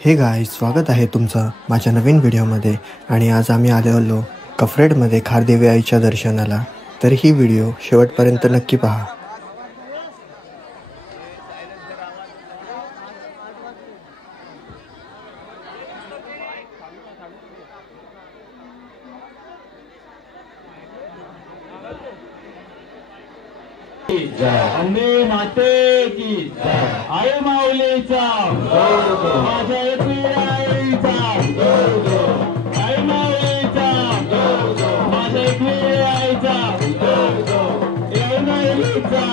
हे गाईज, स्वागत आहे तुमचं माझ्या नवीन व्हिडिओमध्ये. आणि आज आम्ही आलो कफरेडमध्ये खारदेवी आईच्या दर्शनाला. तर ही व्हिडिओ शेवटपर्यंत नक्की पहा. अंबे माते की आई माऊलीचा माझ्या आईचा आई माऊलीचा माझ्या आईचा आई माऊलीचा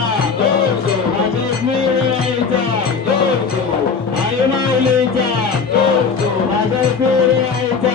माझ्या आईचा आई माऊलीचा माझ्या आईचा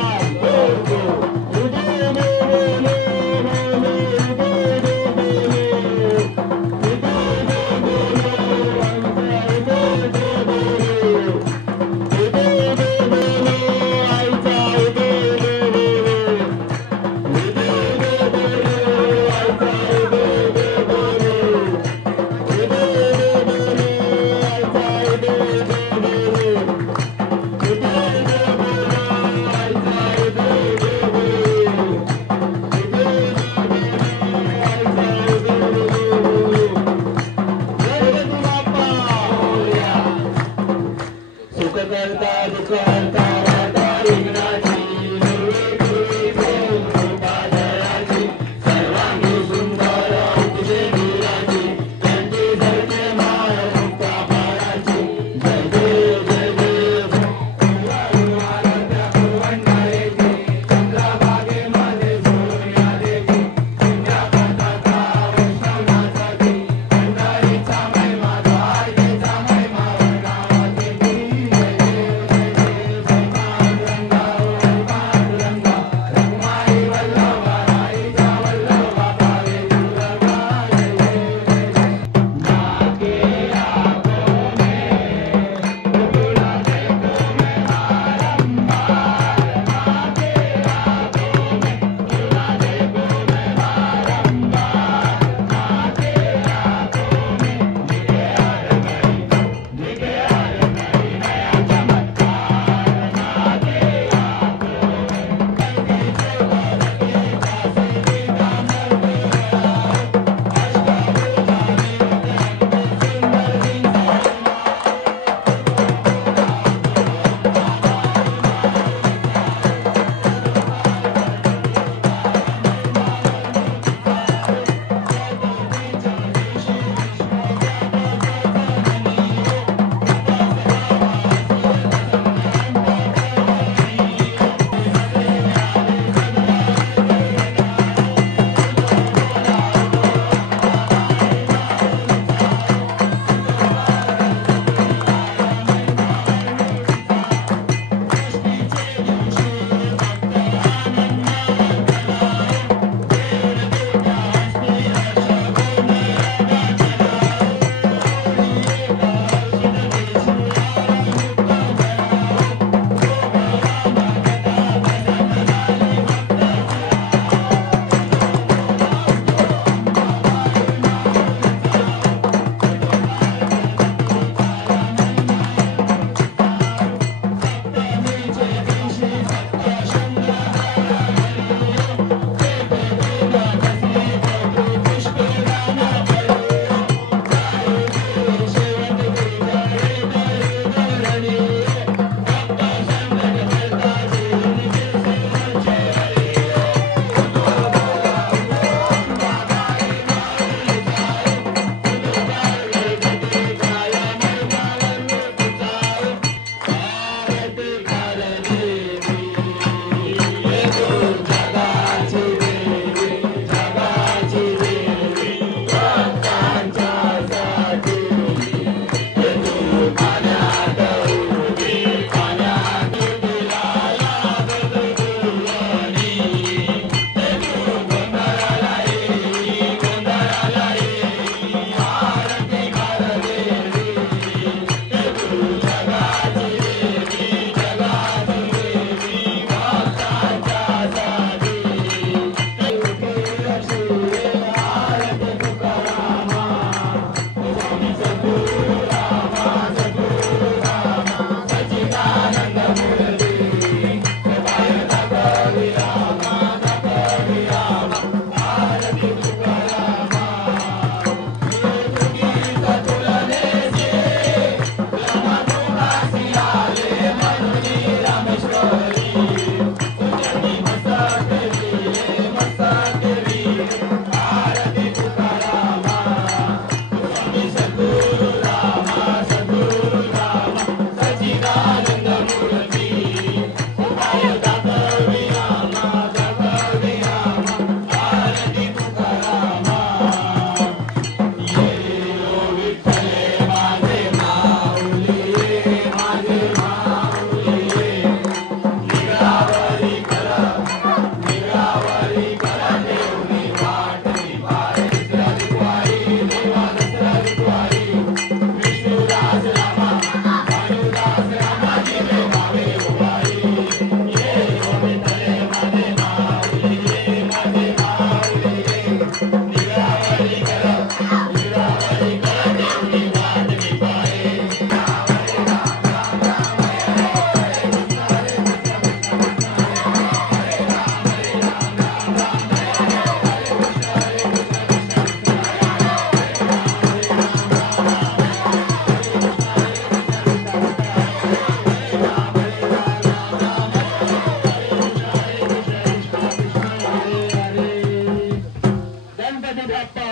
गणपती बाप्पा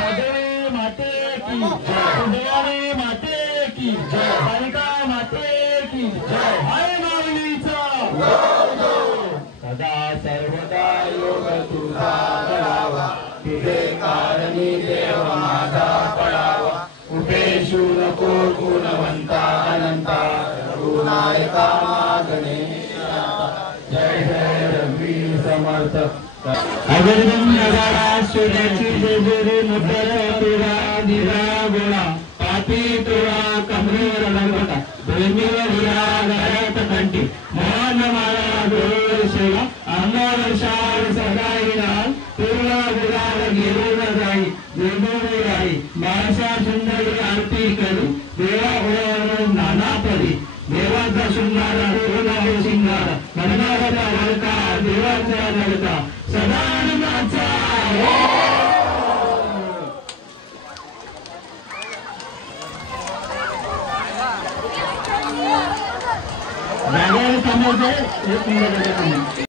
सगळे माते की जय, माते की जय, बालिका माते की जय, आई माऊलीचा सदा सर्वदा योग तुझा घडावा, तुझे कारणी देव माझा पडावा, उपेशू नको गुणवंता अनंता, गुणायका मागणे जय जय रघुवीर समर्थ. अगरबंद नगारा सूर्याची जेजुरी मुद्दल तुळा दिवा गोळा, पापी तुळा कमरेवर लंगोटा, प्रेमीवर हिरा गळ्यात कंठी, मोहन माळा डोळ शेवा, अंगावर शाल सदाई लाल, तुळा गुलाल घेऊन जाई जेजुरी राई, बाळशा सुंदरी आरती करू, देवा ओळख नाना परी, देवाचा शृंगार देवनाव शिंगार, मननाचा हलका देवाचा लडका सदा आनंदाचा. जागेवर थांबायचं, एक मिनिट